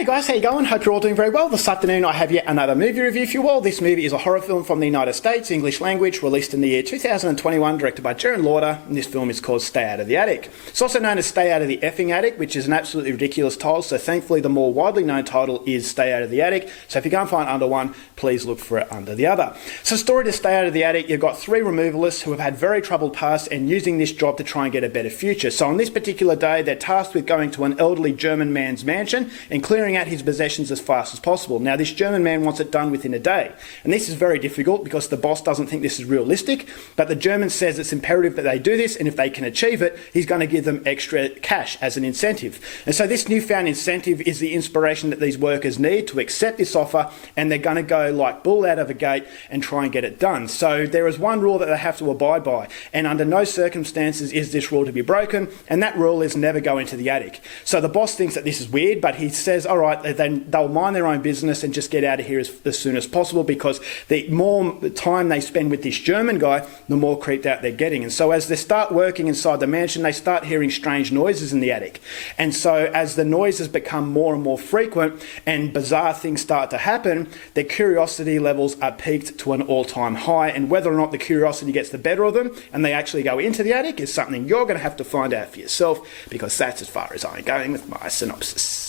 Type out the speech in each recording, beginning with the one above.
Hey guys, how you going? Hope you're all doing very well. This afternoon I have yet another movie review for you all. This movie is a horror film from the United States, English language, released in the year 2021, directed by Jaron Lauder, and this film is called Stay Out of the Attic. It's also known as Stay Out of the Effing Attic, which is an absolutely ridiculous title, so thankfully the more widely known title is Stay Out of the Attic, so if you can't find under one, please look for it under the other. So story to Stay Out of the Attic, you've got three removalists who have had very troubled past and using this job to try and get a better future. So on this particular day, they're tasked with going to an elderly German man's mansion and clearing out his possessions as fast as possible. Now, this German man wants it done within a day, and this is very difficult because the boss doesn't think this is realistic, but the German says it's imperative that they do this, and if they can achieve it, he's going to give them extra cash as an incentive. And so this newfound incentive is the inspiration that these workers need to accept this offer, and they're going to go like bull out of the gate and try and get it done. So there is one rule that they have to abide by, and under no circumstances is this rule to be broken, and that rule is never go into the attic. So the boss thinks that this is weird, but he says, all right, then they'll mind their own business and just get out of here as soon as possible, because the more time they spend with this German guy, the more creeped out they're getting. And so as they start working inside the mansion, they start hearing strange noises in the attic. And so as the noises become more and more frequent and bizarre things start to happen, their curiosity levels are peaked to an all-time high, and whether or not the curiosity gets the better of them and they actually go into the attic is something you're going to have to find out for yourself, because that's as far as I'm going with my synopsis.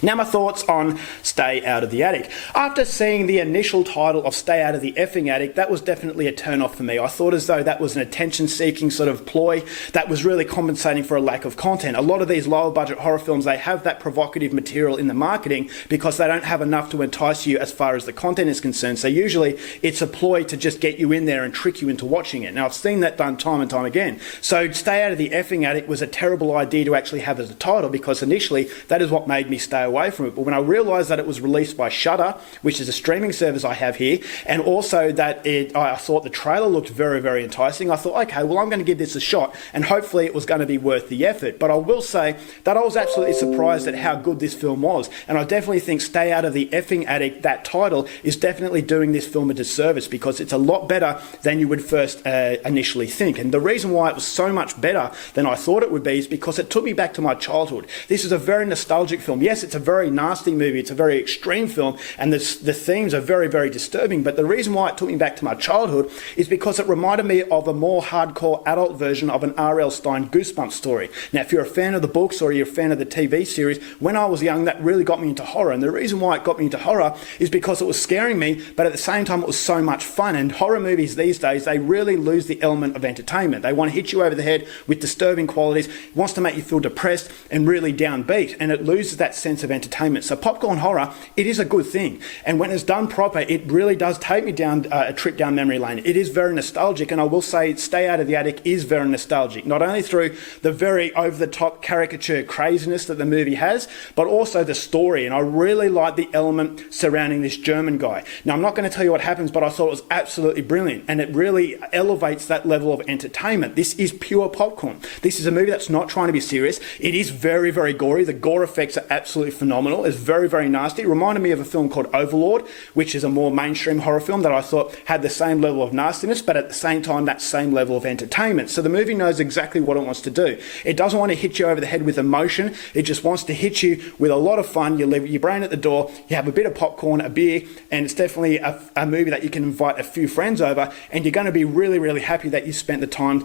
Now my thoughts on Stay Out of the Attic. After seeing the initial title of Stay Out of the Effing Attic, that was definitely a turn-off for me. I thought as though that was an attention-seeking sort of ploy that was really compensating for a lack of content. A lot of these lower-budget horror films, they have that provocative material in the marketing because they don't have enough to entice you as far as the content is concerned. So usually it's a ploy to just get you in there and trick you into watching it. Now I've seen that done time and time again. So Stay Out of the Effing Attic was a terrible idea to actually have as a title, because initially that is what made me stay away from it. But when I realised that it was released by Shudder, which is a streaming service I have here, and also that I thought the trailer looked very, very enticing, I thought, okay, well, I'm going to give this a shot, and hopefully it was going to be worth the effort. But I will say that I was absolutely surprised at how good this film was, and I definitely think Stay Out of the Effing Attic, that title, is definitely doing this film a disservice, because it's a lot better than you would first initially think. And the reason why it was so much better than I thought it would be is because it took me back to my childhood. This is a very nostalgic film. Yes, it's a very nasty movie, it's a very extreme film, and the themes are very, very disturbing, but the reason why it took me back to my childhood is because it reminded me of a more hardcore adult version of an R.L. Stine Goosebumps story. Now, if you're a fan of the books or you're a fan of the TV series, when I was young, that really got me into horror, and the reason why it got me into horror is because it was scaring me, but at the same time it was so much fun. And horror movies these days, they really lose the element of entertainment. They want to hit you over the head with disturbing qualities, it wants to make you feel depressed and really downbeat, and it loses that sense of entertainment. So popcorn horror, it is a good thing, and when it's done proper, it really does take me down a trip down memory lane. It is very nostalgic, and I will say Stay Out of the Attic is very nostalgic, not only through the very over-the-top caricature craziness that the movie has, but also the story. And I really like the element surrounding this German guy. Now, I'm not going to tell you what happens, but I thought it was absolutely brilliant, and it really elevates that level of entertainment. This is pure popcorn. This is a movie that's not trying to be serious. It is very, very gory. The gore effects are absolutely phenomenal. It's very, very nasty. It reminded me of a film called Overlord, which is a more mainstream horror film that I thought had the same level of nastiness, but at the same time, that same level of entertainment. So the movie knows exactly what it wants to do. It doesn't want to hit you over the head with emotion. It just wants to hit you with a lot of fun. You leave your brain at the door, you have a bit of popcorn, a beer, and it's definitely a movie that you can invite a few friends over, and you're going to be really, really happy that you spent the time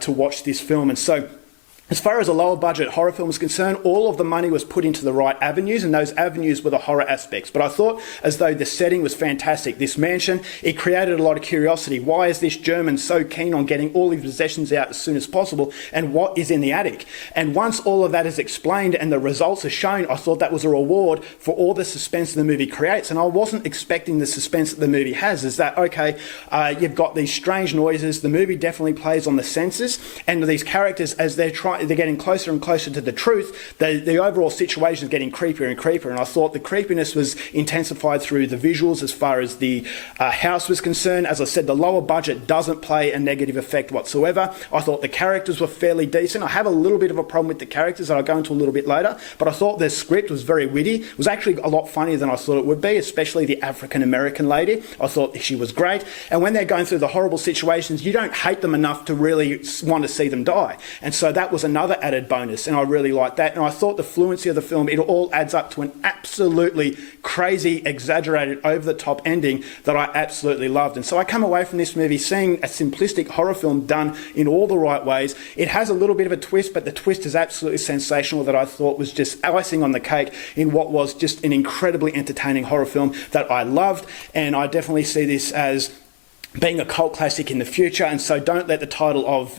to watch this film. And so as far as a lower budget horror film is concerned, all of the money was put into the right avenues, and those avenues were the horror aspects. But I thought as though the setting was fantastic. This mansion, it created a lot of curiosity. Why is this German so keen on getting all his possessions out as soon as possible, and what is in the attic? And once all of that is explained and the results are shown, I thought that was a reward for all the suspense the movie creates. And I wasn't expecting the suspense that the movie has. Is that, okay, you've got these strange noises, the movie definitely plays on the senses, and these characters, as they're getting closer and closer to the truth, the overall situation is getting creepier and creepier. And I thought the creepiness was intensified through the visuals as far as the house was concerned. As I said, the lower budget doesn't play a negative effect whatsoever. I thought the characters were fairly decent. I have a little bit of a problem with the characters that I'll go into a little bit later, but I thought the script was very witty. It was actually a lot funnier than I thought it would be, especially the African-American lady. I thought she was great. And when they're going through the horrible situations, you don't hate them enough to really want to see them die. And so that was was another added bonus, and I really liked that. And I thought the fluency of the film, it all adds up to an absolutely crazy, exaggerated, over-the-top ending that I absolutely loved. And so I come away from this movie seeing a simplistic horror film done in all the right ways. It has a little bit of a twist, but the twist is absolutely sensational, that I thought was just icing on the cake in what was just an incredibly entertaining horror film that I loved. And I definitely see this as being a cult classic in the future, and so don't let the title of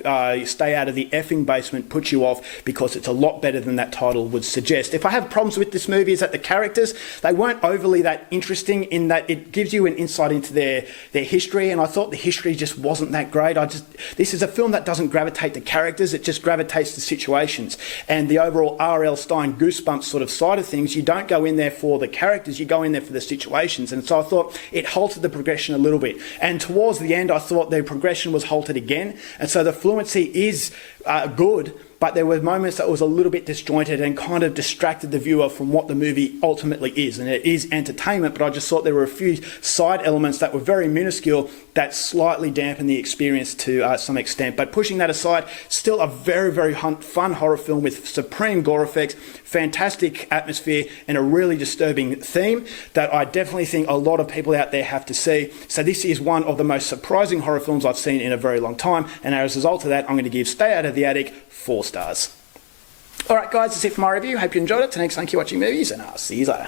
Stay Out of the Effing Basement put you off, because it's a lot better than that title would suggest. If I have problems with this movie is that the characters, they weren't overly that interesting, in that it gives you an insight into their history, and I thought the history just wasn't that great. This is a film that doesn't gravitate to characters, it just gravitates to situations. And the overall R.L. Stine Goosebumps sort of side of things, you don't go in there for the characters, you go in there for the situations. And so I thought it halted the progression a little bit. And towards the end, I thought the progression was halted again, and so the fluency is good, but there were moments that was a little bit disjointed and kind of distracted the viewer from what the movie ultimately is. And it is entertainment, but I just thought there were a few side elements that were very minuscule that slightly dampened the experience to some extent. But pushing that aside, still a very, very fun horror film with supreme gore effects, fantastic atmosphere, and a really disturbing theme that I definitely think a lot of people out there have to see. So this is one of the most surprising horror films I've seen in a very long time, and as a result of that, I'm going to give Stay Out of the Attic 4 stars. Alright guys, that's it for my review. Hope you enjoyed it. Till next time, keep watching movies, and I'll see you later.